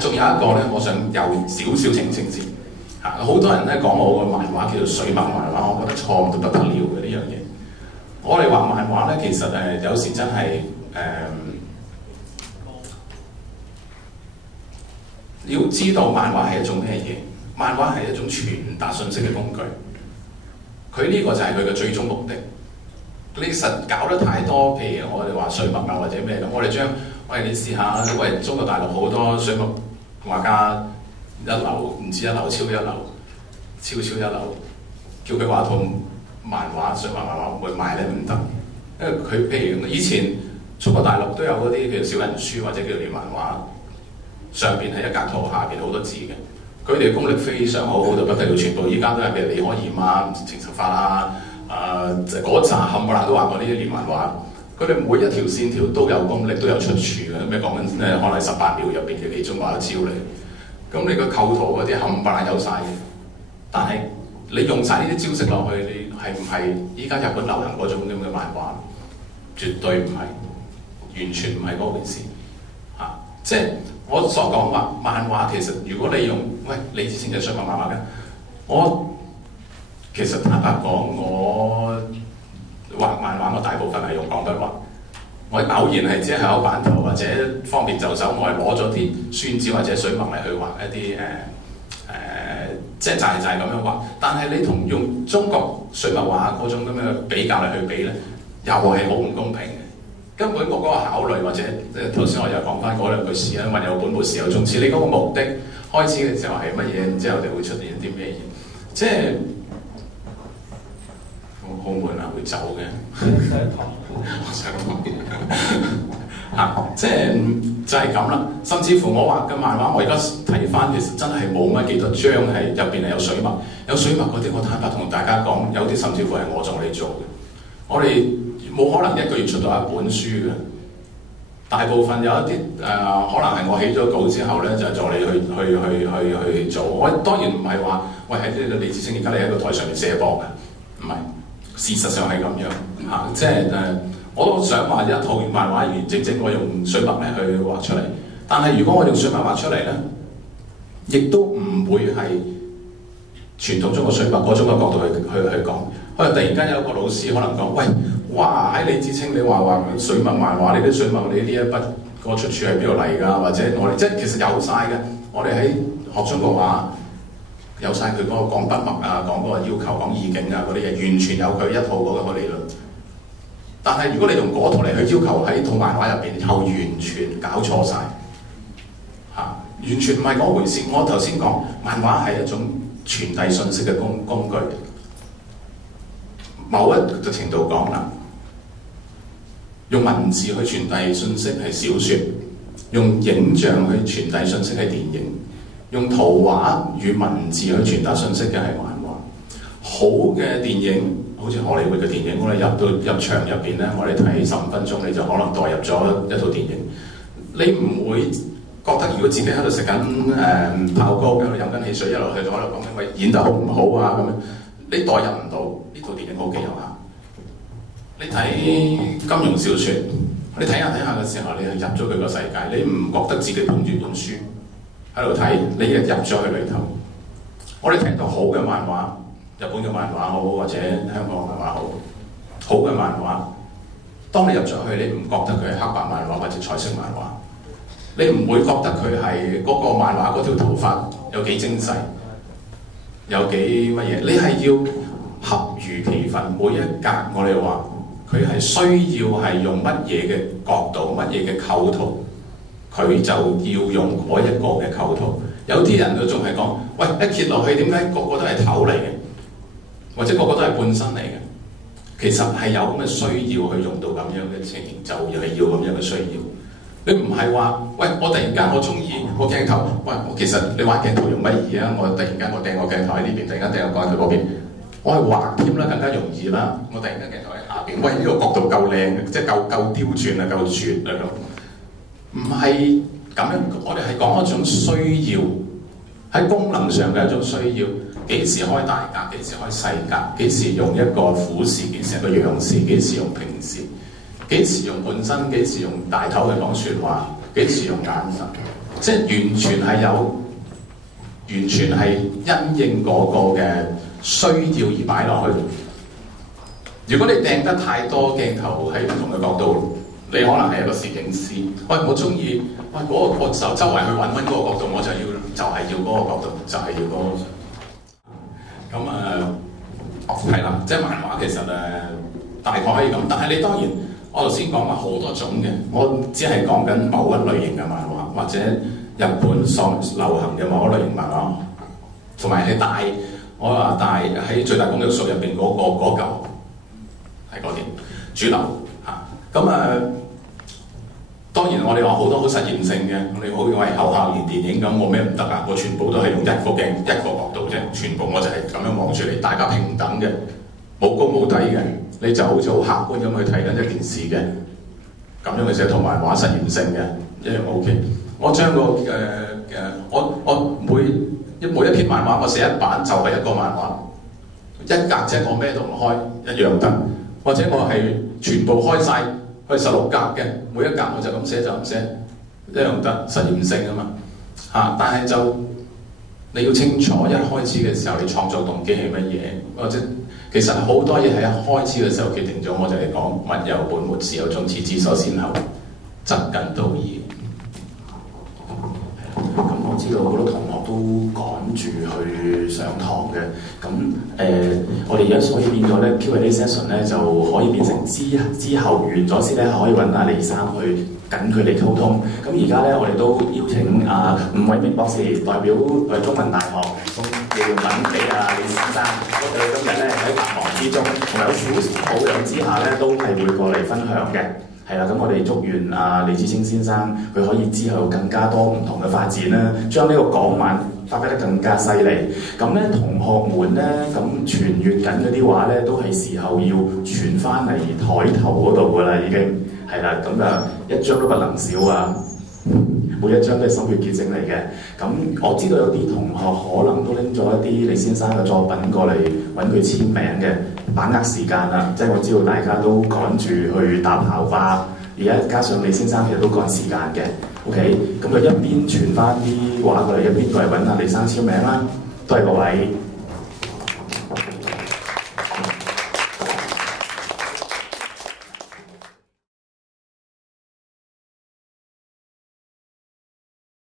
仲有一個咧，我想有少少澄清先嚇。好多人咧講我個漫畫叫做水墨漫畫，我覺得錯誤到不得了嘅呢樣嘢。我哋畫漫畫咧，其實有時真係要知道漫畫係一種咩嘢？漫畫係一種傳達信息嘅工具。佢呢個就係佢嘅最終目的。你實搞得太多，譬如我哋話水墨啊或者咩咁，你試下，中國大陸好多水墨畫家一流，唔止一流，超一流，超一流，叫佢畫套漫畫、水墨漫畫會賣咧唔得，因為佢譬如以前中國大陸都有嗰啲譬如小人書或者叫連環畫，上邊係一格圖，下邊好多字嘅，佢哋功力非常好，好到不得了，全部依家都係譬如李可炎啊、程十發啊。嗰扎冚唪唥都畫過呢啲連環畫，佢哋每一條線條都有功力，都有出處嘅。咩講緊可能18秒入邊嘅其中畫一招嚟。咁你個構圖嗰啲冚唪唥有晒嘅，但係你用晒呢啲招式落去，你係唔係依家日本流行嗰種咁嘅漫畫？絕對唔係，完全唔係嗰回事嚇。即係我所講話漫畫，其實如果你用李志清就水墨漫畫嘅，其實坦白講，我畫漫畫，我大部分係用鋼筆畫。我偶然係只係考版圖或者方便就手，我係攞咗啲宣紙或者水墨嚟去畫一啲即係就係咁樣畫。但係你同用中國水墨畫嗰種咁嘅比較嚟去比咧，又係好唔公平嘅。根本我嗰個考慮或者頭先我又講翻嗰兩句詩啦，文有本末事有終始。你嗰個目的開始嘅時候係乜嘢？然之後就會出現啲咩嘢？即係。好悶啊，會走嘅。我想講就係咁啦。甚至乎我畫嘅漫畫，我而家睇翻，其實真係冇乜幾多張係入邊係有水墨。有水墨嗰啲，我坦白同大家講，有啲甚至乎係我助你做嘅。我哋冇可能一個月出到一本書嘅。大部分有一啲可能係我起咗稿之後咧，就助你去做。我當然唔係話，喺呢個李志清而家你喺個台上面寫博嘅，唔係。事實上係咁樣嚇，即係我都想話一套漫畫完整我用水墨嚟去畫出嚟。但係如果我用水墨畫出嚟咧，亦都唔會係傳統中國水墨嗰種嘅角度去講。可能突然間有一個老師可能講：喂，哇！喺李志清你畫水墨漫畫，你啲水墨你呢一筆個出處喺邊度嚟㗎？或者我哋即係其實有晒嘅。我哋喺學中國畫。有晒佢嗰個講筆墨啊，講嗰個要求，講意境啊嗰啲嘢，完全有佢一套嗰個理論。但係如果你用嗰套嚟去要求喺套漫畫入邊，又完全搞錯晒嚇，完全唔係嗰回事。我頭先講漫畫係一種傳遞信息嘅工具，某一個程度講啦，用文字去傳遞信息係小説，用影像去傳遞信息係電影。用圖畫與文字去傳達信息嘅係漫畫。好嘅電影，好似荷里活嘅電影，我哋入場入邊咧，我哋睇15分鐘，你就可能代入咗一套電影。你唔會覺得如果自己喺度食緊爆糕，喺度飲緊汽水，一路去咗喺度講緊喂演得好唔好啊咁樣，你代入唔到呢套電影好幾有限。你睇金庸小説，你睇下嘅時候，你係入咗佢個世界，你唔覺得自己捧住本書喺度睇，你入咗去裏頭。我哋聽到好嘅漫畫，日本嘅漫畫好，或者香港漫畫好嘅漫畫，當你入咗去，你唔覺得佢係黑白漫畫或者彩色漫畫，你唔會覺得佢係嗰個漫畫嗰條頭髮有幾精細，有幾乜嘢？你係要恰如其分，每一格我哋話佢係需要係用乜嘢嘅角度，乜嘢嘅構圖。佢就要用嗰一個嘅構圖。有啲人都仲係講：喂，一揭落去點解個個都係頭嚟嘅，或者個個都係半身嚟嘅？其實係有咁嘅需要去用到咁樣嘅情形，就係要咁樣嘅需要。你唔係話：喂，我突然間我中意個鏡頭，喂，其實你畫鏡頭容乜易啊？我突然間我掟個鏡頭喺呢邊，突然間掟個鏡頭嗰邊，我係畫添啦，更加容易啦。我突然間鏡頭喺下邊，喂，呢個角度夠靚，即係夠刁鑽啊，夠絕啊咁。唔係咁樣，我哋係講一種需要，喺功能上嘅一種需要。幾時開大格，幾時開細格，幾時用一個俯視，幾時一個仰視，幾時用平視，幾時用半身，幾時用大頭去講説話，幾時用眼神。即係完全係因應嗰個嘅需要而擺落去。如果你掟得太多鏡頭喺唔同嘅角度，你可能係一個攝影師。喂，我中意喂嗰個，我就周圍去揾嗰個角度，我就係要嗰個角度，就係要嗰個。咁係啦，即係漫畫其實大概可以咁，但係你當然我頭先講話好多種嘅，我只係講緊某一類型嘅漫畫，或者日本所流行嘅某一類型漫畫，同埋係大，我話大喺最大公約數入邊嗰嚿係嗰啲主流嚇。當然我哋話好多好實驗性嘅，你好似話後校園電影咁，我咩唔得啊？我全部都係用一個鏡一個角度啫，全部我就係咁樣望住你，大家平等嘅，冇高冇低嘅，你就好似好客觀咁去睇緊一件事嘅，咁樣嘅寫同漫畫實驗性嘅一樣 OK。我將我每一篇漫畫我寫一版就係一個漫畫，一格啫，我咩都唔開一樣得，或者我係全部開晒。佢16格嘅，每一格我就咁寫就咁寫，一樣得實驗性啊嘛嚇。但係就你要清楚一開始嘅時候，你創作動機係乜嘢，或者其實好多嘢係一開始嘅時候決定咗。我就係講物有本末，事有終始，知所先後，則近道矣。咁我知道好多同學都趕住去上堂嘅，咁我哋而家所以變咗咧 Q&A session 咧就可以變成之後完咗先咧，可以揾阿李生去近距離溝通。咁而家咧我哋都邀請吳偉明博士代表中文大學送紀念品俾李先生。我哋今日咧喺百忙之中，同埋有少少保養之下咧，都係會過嚟分享嘅。係啦，咁我哋祝願李志清先生佢可以之後更加多唔同嘅發展啦，將呢個港漫發揮得更加犀利。咁咧同學們咧，咁傳閱緊嗰啲畫咧，都係時候要傳翻嚟台頭嗰度噶啦，已經係啦，咁一張都不能少啊！每一張都係心血結晶嚟嘅。咁我知道有啲同學可能都拎咗一啲李先生嘅作品過嚟揾佢簽名嘅，把握時間啦。即係我知道大家都趕住去搭校巴，而家加上李先生其實都趕時間嘅。OK， 咁佢一邊傳翻啲畫過嚟，一邊過嚟揾阿李生簽名啦。多謝各位。